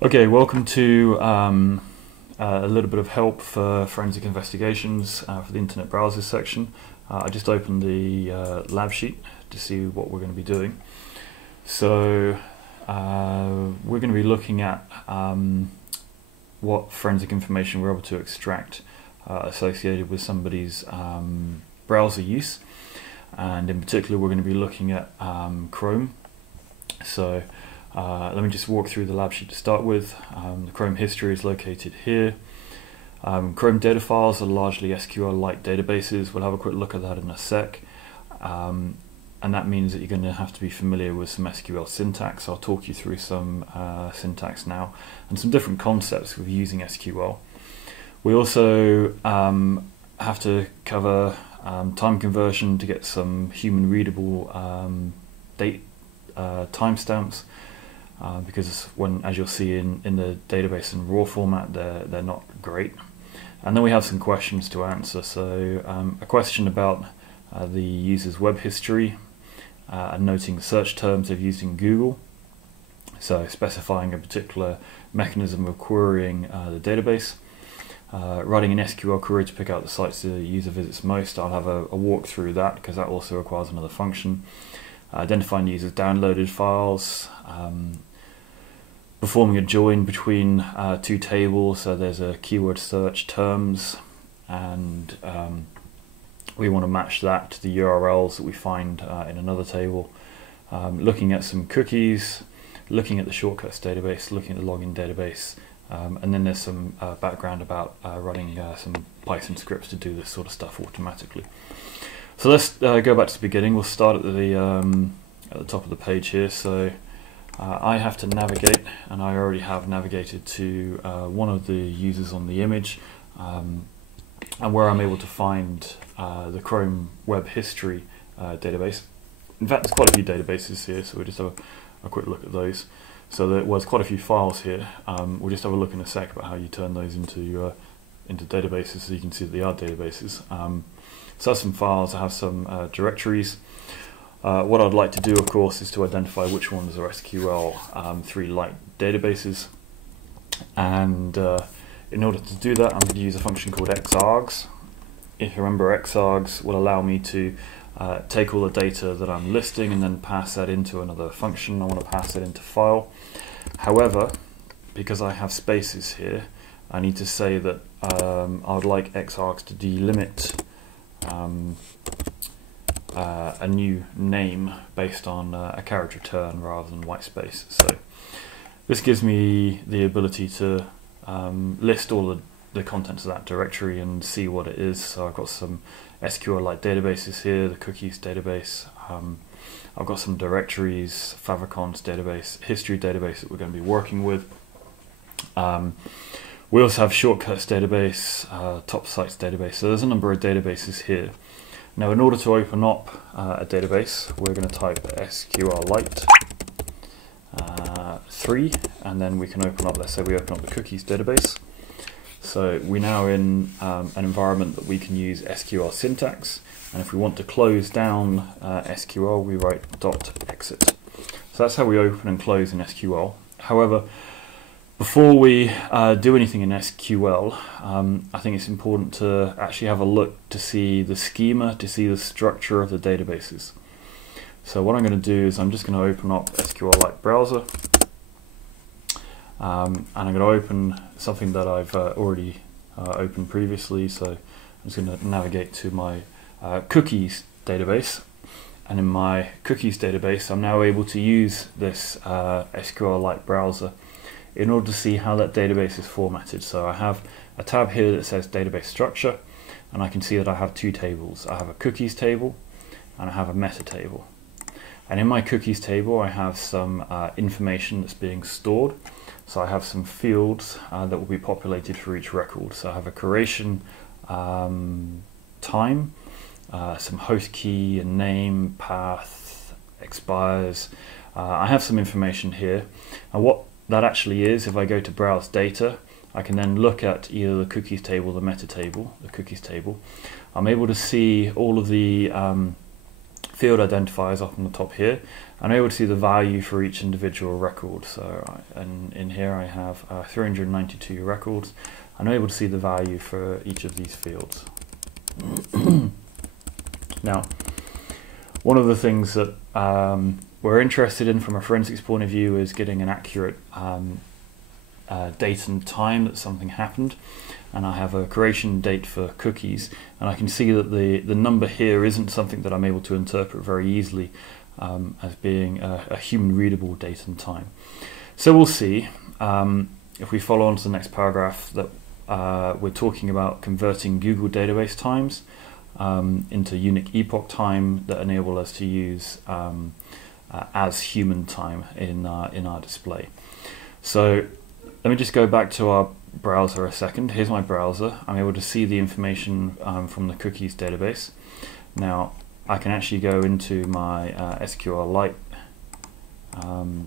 Okay, welcome to a little bit of help for forensic investigations for the internet browsers section. I just opened the lab sheet to see what we're going to be doing. So we're going to be looking at what forensic information we're able to extract associated with somebody's browser use, and in particular we're going to be looking at Chrome. So let me just walk through the lab sheet to start with. The Chrome history is located here. Chrome data files are largely SQL-like databases. We'll have a quick look at that in a sec. And that means that you're going to have to be familiar with some SQL syntax. I'll talk you through some syntax now and some different concepts with using SQL. We also have to cover time conversion to get some human readable date timestamps. Because as you'll see in the database in raw format, they're not great. And then we have some questions to answer. So a question about the user's web history, and noting search terms they've used in Google. So specifying a particular mechanism of querying the database. Writing an SQL query to pick out the sites the user visits most. I'll have a walk through that because that also requires another function. Identifying users' downloaded files. Performing a join between two tables, so there's a keyword search terms, and we want to match that to the URLs that we find in another table. Looking at some cookies, looking at the shortcuts database, looking at the login database, and then there's some background about running some Python scripts to do this sort of stuff automatically. So let's go back to the beginning. We'll start at the top of the page here. So I have to navigate, and I already have navigated to one of the users on the image, and where I'm able to find the Chrome web history database. In fact, there's quite a few databases here, so we'll just have a quick look at those. So there was quite a few files here. We'll just have a look in a sec about how you turn those into databases, so you can see that they are databases. So I have some files, I have some directories. What I'd like to do, of course, is to identify which ones are SQL3-like databases. And in order to do that, I'm going to use a function called xargs. If you remember, xargs will allow me to take all the data that I'm listing and then pass that into another function. I want to pass it into file. However, because I have spaces here, I need to say that I would like xargs to delimit a new name based on a character return rather than white space. So this gives me the ability to list all the contents of that directory and see what it is. So I've got some SQL-like databases here, the cookies database. I've got some directories, favicons database, history database that we're going to be working with. We also have shortcuts database, top sites database. So there's a number of databases here. Now, in order to open up a database, we're going to type SQLite 3, and then we can open up, let's say we open up the cookies database. So we're now in an environment that we can use SQL syntax, and if we want to close down SQL, we write .exit. So that's how we open and close in SQL. However, before we do anything in SQL, I think it's important to actually have a look to see the schema, to see the structure of the databases. So what I'm going to do is I'm just going to open up SQL-like browser, and I'm going to open something that I've already opened previously. So I'm just going to navigate to my cookies database, and in my cookies database I'm now able to use this SQL-like browser in order to see how that database is formatted. So I have a tab here that says database structure, and I can see that I have two tables. I have a cookies table and I have a meta table. And in my cookies table I have some information that's being stored. So I have some fields that will be populated for each record. So I have a creation time, some host key, a name, path, expires. I have some information here. And what that actually is, if I go to browse data, I can then look at either the cookies table, the meta table, the cookies table. I'm able to see all of the field identifiers up on the top here, and I'm able to see the value for each individual record. So in here I have 392 records, and I'm able to see the value for each of these fields. Now, one of the things that we're interested in from a forensics point of view is getting an accurate date and time that something happened, and I have a creation date for cookies, and I can see that the number here isn't something that I'm able to interpret very easily as being a human readable date and time. So we'll see if we follow on to the next paragraph that we're talking about converting Google database times into unique epoch time that enable us to use as human time in our display. So let me just go back to our browser a second. Here's my browser. I'm able to see the information from the cookies database. Now I can actually go into my SQLite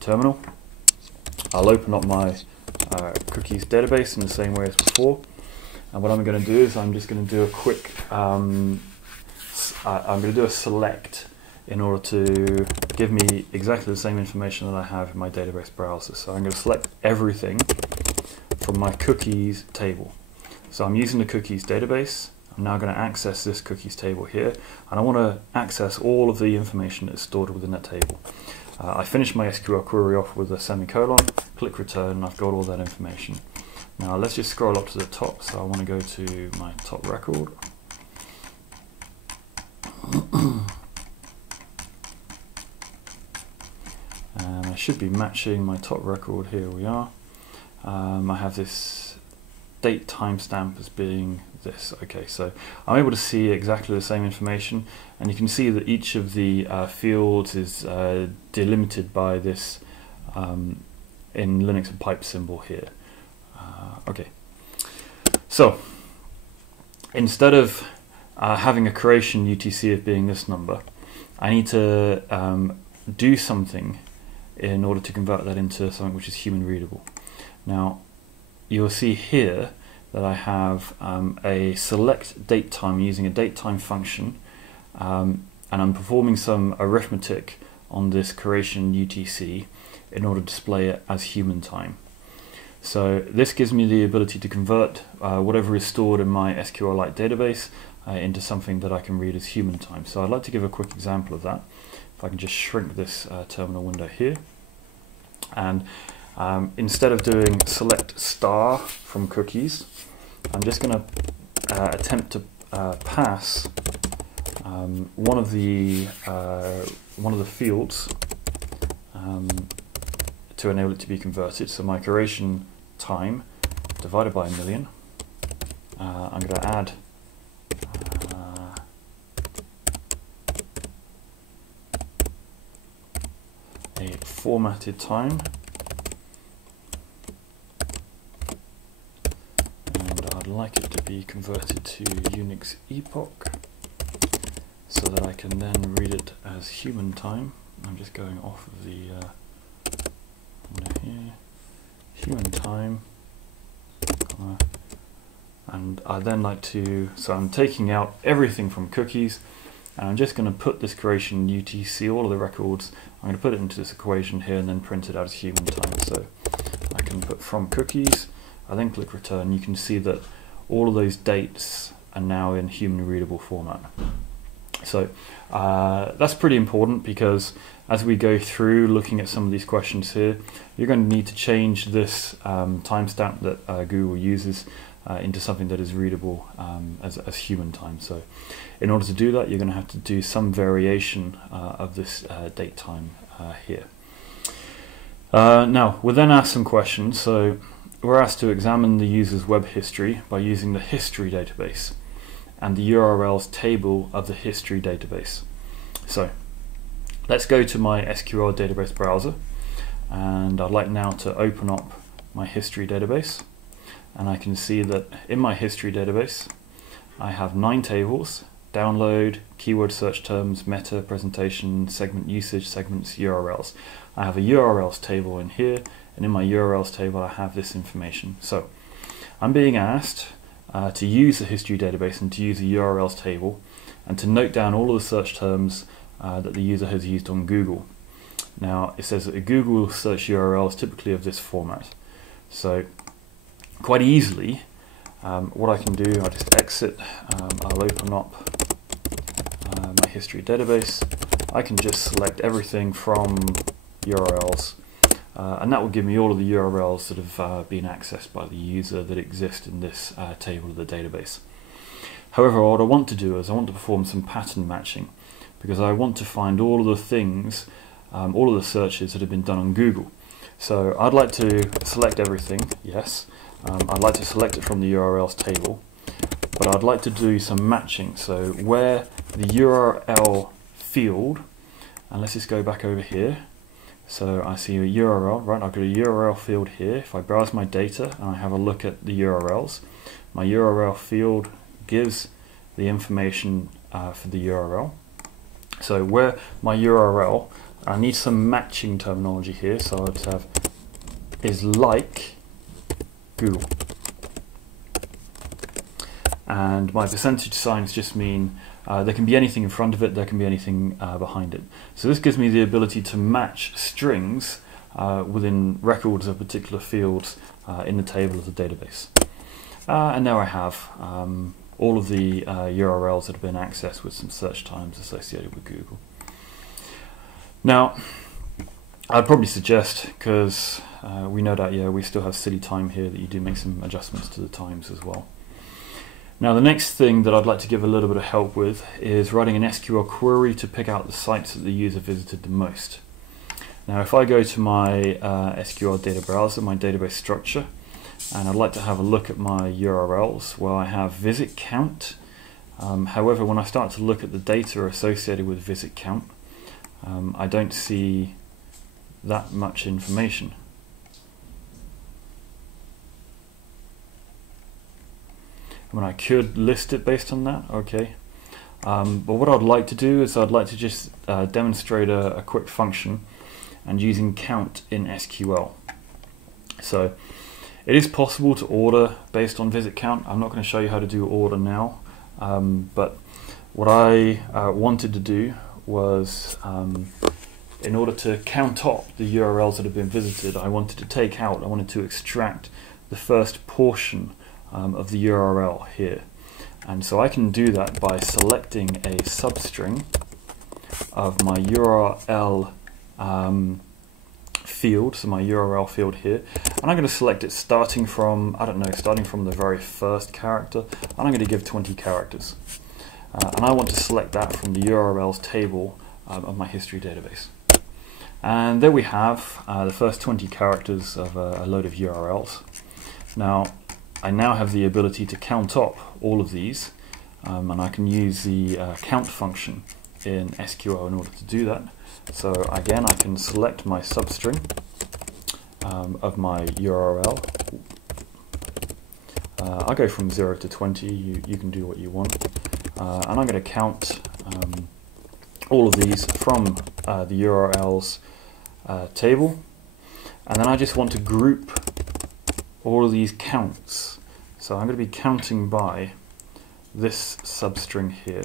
terminal. I'll open up my cookies database in the same way as before. And what I'm going to do is I'm just going to do a quick, I'm going to do a select in order to give me exactly the same information that I have in my database browser. So I'm going to select everything from my cookies table. So I'm using the cookies database. I'm now going to access this cookies table here, and I want to access all of the information that's stored within that table. I finished my SQL query off with a semicolon, click return, and I've got all that information. Now let's just scroll up to the top. So I want to go to my top record. And I should be matching my top record. Here we are. I have this date timestamp as being this. Okay, so I'm able to see exactly the same information, and you can see that each of the fields is delimited by this in Linux a pipe symbol here. Okay, so instead of having a creation UTC of being this number, I need to do something in order to convert that into something which is human readable. Now you'll see here that I have a select date time using a date time function, and I'm performing some arithmetic on this creation UTC in order to display it as human time. So this gives me the ability to convert whatever is stored in my SQLite database into something that I can read as human time. So I'd like to give a quick example of that. If I can just shrink this terminal window here, and instead of doing select star from cookies, I'm just going to attempt to pass one of the fields to enable it to be converted. So my creation time divided by 1,000,000. I'm going to add a formatted time, and I'd like it to be converted to Unix epoch so that I can then read it as human time. I'm just going off of the here, human time, and I then like to, so I'm taking out everything from cookies, and I'm just going to put this creation UTC, all of the records, I'm going to put it into this equation here and then print it out as human time. So I can put from cookies, I then click return. You can see that all of those dates are now in human readable format. So that's pretty important, because as we go through looking at some of these questions here, you're going to need to change this timestamp that Google uses into something that is readable as human time. So in order to do that, you're going to have to do some variation of this date time here. Now we're then asked some questions. So we're asked to examine the user's web history by using the history database and the URLs table of the history database. So let's go to my SQL database browser, and I'd like now to open up my history database, and I can see that in my history database I have 9 tables: download, keyword search terms, meta, presentation, segment usage, segments, URLs. I have a URLs table in here, and in my URLs table I have this information. So I'm being asked to use the history database and to use the URLs table and to note down all of the search terms that the user has used on Google. Now it says that a Google search URL is typically of this format. So quite easily, what I can do, I'll just exit, I'll open up my history database. I can just select everything from URLs, and that will give me all of the URLs that have been accessed by the user that exist in this table of the database. However, what I want to do is I want to perform some pattern matching, because I want to find all of the things, all of the searches that have been done on Google. So I'd like to select everything, yes. I'd like to select it from the URLs table, but I'd like to do some matching. So where the URL field, and let's just go back over here. So I see a URL, right? I've got a URL field here. If I browse my data and I have a look at the URLs, my URL field gives the information for the URL. So where my URL, I need some matching terminology here. So I'd have is like Google. And my percentage signs just mean there can be anything in front of it, there can be anything behind it. So this gives me the ability to match strings within records of particular fields in the table of the database. And there I have all of the URLs that have been accessed with some search times associated with Google. Now, I'd probably suggest, because we know that we still have city time here, that you do make some adjustments to the times as well. Now the next thing that I'd like to give a little bit of help with is writing an SQL query to pick out the sites that the user visited the most. Now if I go to my SQL data browser, my database structure, and I'd like to have a look at my URLs, well, I have visit count. However, when I start to look at the data associated with visit count, I don't see that much information. I mean, I could list it based on that, okay. But what I'd like to do is I'd like to just demonstrate a quick function and using count in SQL. So it is possible to order based on visit count. I'm not going to show you how to do order now, but what I wanted to do was, in order to count up the URLs that have been visited, I wanted to extract the first portion of the URL here. And so I can do that by selecting a substring of my URL field, so my URL field here, and I'm going to select it starting from, starting from the very first character, and I'm going to give 20 characters. And I want to select that from the URLs table of my history database. And there we have the first 20 characters of a load of URLs. Now, I now have the ability to count up all of these, and I can use the count function in SQL in order to do that. So again, I can select my substring of my URL. I'll go from 0 to 20, you can do what you want. And I'm going to count all of these from the URLs table, and then I just want to group all of these counts. So I'm going to be counting by this substring here.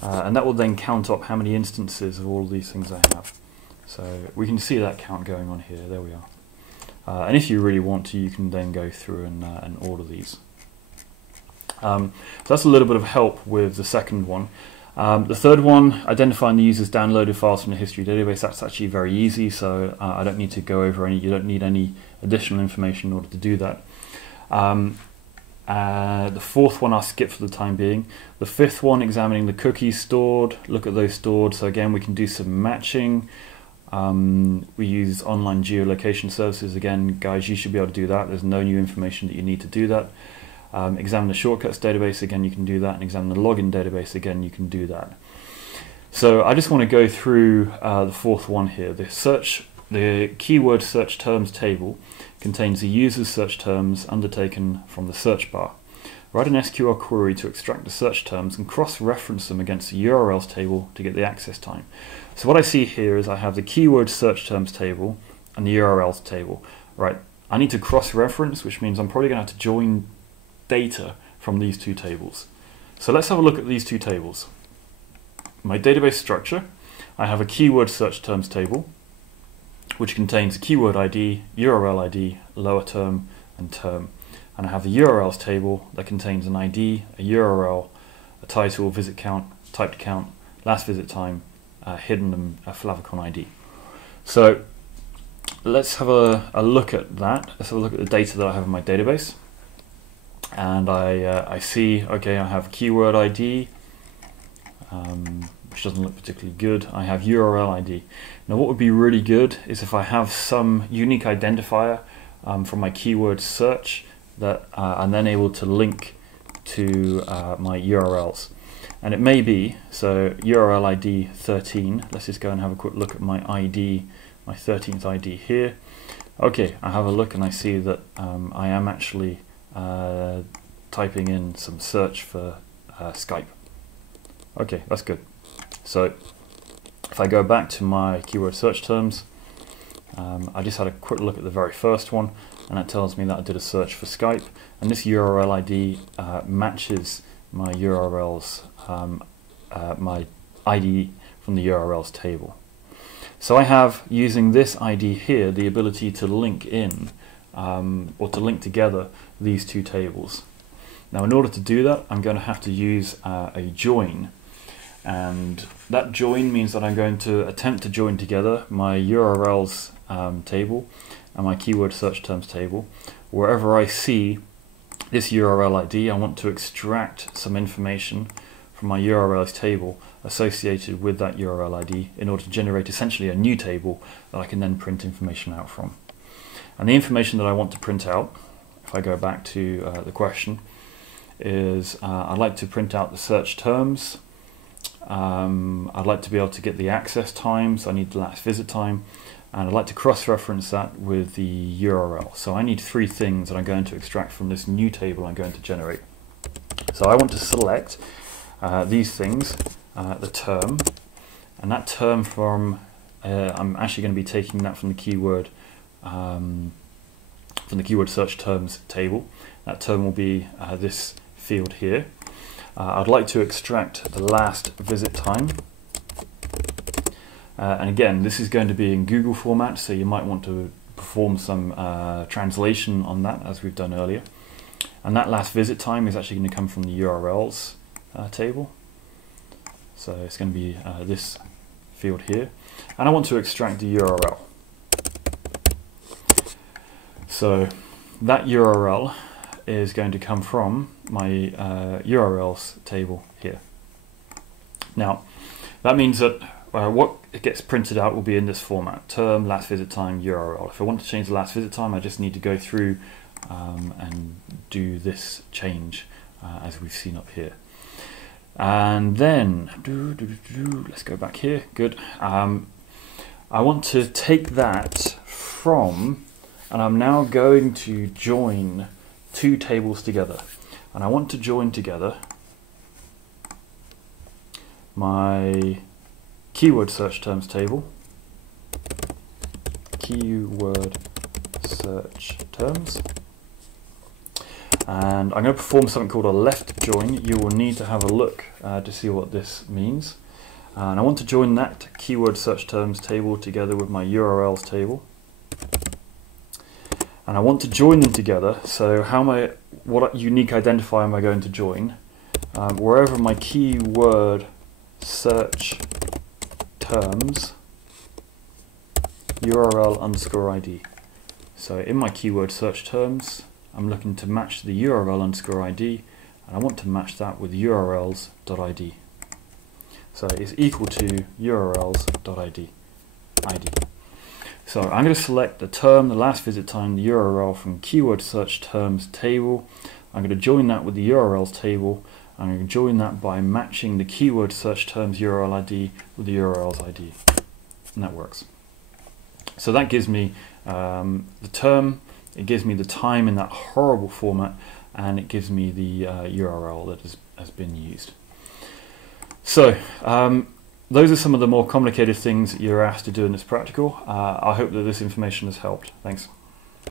And that will then count up how many instances of all of these things I have. So we can see that count going on here, there we are. And if you really want to, you can then go through and order these. So that's a little bit of help with the second one. The third one, identifying the user's downloaded files from the history database, that's actually very easy, so I don't need to go over you don't need any additional information in order to do that. The fourth one I'll skip for the time being. The fifth one, examining the cookies stored, look at those stored. So again, we can do some matching. We use online geolocation services. Again, guys, you should be able to do that. There's no new information that you need to do that. Examine the shortcuts database, again you can do that, and examine the login database, again you can do that. So I just want to go through the fourth one here. The keyword search terms table contains the user's search terms undertaken from the search bar. Write an SQL query to extract the search terms and cross-reference them against the URLs table to get the access time. So what I see here is I have the keyword search terms table and the URLs table. Right, I need to cross-reference, which means I'm probably going to have to join data from these two tables. So let's have a look at these two tables. my database structure, I have a keyword search terms table, which contains a keyword ID, URL ID, lower term, and term. And I have the URLs table that contains an ID, a URL, a title, visit count, typed count, last visit time, hidden, and a favicon ID. So let's have a look at that. Let's have a look at the data that I have in my database. And I see, okay, I have keyword ID, which doesn't look particularly good. I have URL ID. Now what would be really good is if I have some unique identifier from my keyword search that I'm then able to link to my URLs. And it may be, so URL ID 13, let's just go and have a quick look at my ID, my 13th ID here. Okay, I have a look and I see that I am actually typing in some search for Skype. Okay, that's good. So if I go back to my keyword search terms, I just had a quick look at the very first one, and that tells me that I did a search for Skype, and this URL ID matches my URLs, my ID from the URLs table. So I have, using this ID here, the ability to link in or to link together these two tables. Now in order to do that, I'm going to have to use a join, and that join means that I'm going to attempt to join together my URLs table and my keyword search terms table. Wherever I see this URL ID, I want to extract some information from my URLs table associated with that URL ID in order to generate essentially a new table that I can then print information out from. And the information that I want to print out, if I go back to the question, is I'd like to print out the search terms. I'd like to be able to get the access times. I need the last visit time, and I'd like to cross-reference that with the URL. So I need three things that I'm going to extract from this new table I'm going to generate. So I want to select these things, the term, and that term from I'm actually going to be taking that from the keyword search terms table. That term will be this field here. I'd like to extract the last visit time, and again, this is going to be in Google format, so you might want to perform some translation on that, as we've done earlier. And that last visit time is actually going to come from the URLs table, so it's going to be this field here, and I want to extract the URL. So that URL is going to come from my URLs table here. Now that means that what gets printed out will be in this format: term, last visit time, URL. If I want to change the last visit time, I just need to go through and do this change as we've seen up here. And then let's go back here. Good. I want to take that from, and I'm now going to join two tables together, and I want to join together my keyword search terms table, keyword search terms, and I'm going to perform something called a left join. You will need to have a look to see what this means, and I want to join that keyword search terms table together with my URLs table. And I want to join them together, so what unique identifier am I going to join? Wherever my keyword search terms URL underscore ID. So in my keyword search terms, I'm looking to match the URL underscore ID, and I want to match that with urls.id. So it's equal to urls.id. So I'm going to select the term, the last visit time, the URL from keyword search terms table. I'm going to join that with the URLs table. I'm going to join that by matching the keyword search terms URL ID with the URLs ID, and that works. So that gives me the term, it gives me the time in that horrible format, and it gives me the URL that has been used. So those are some of the more complicated things that you're asked to do in this practical. I hope that this information has helped. Thanks.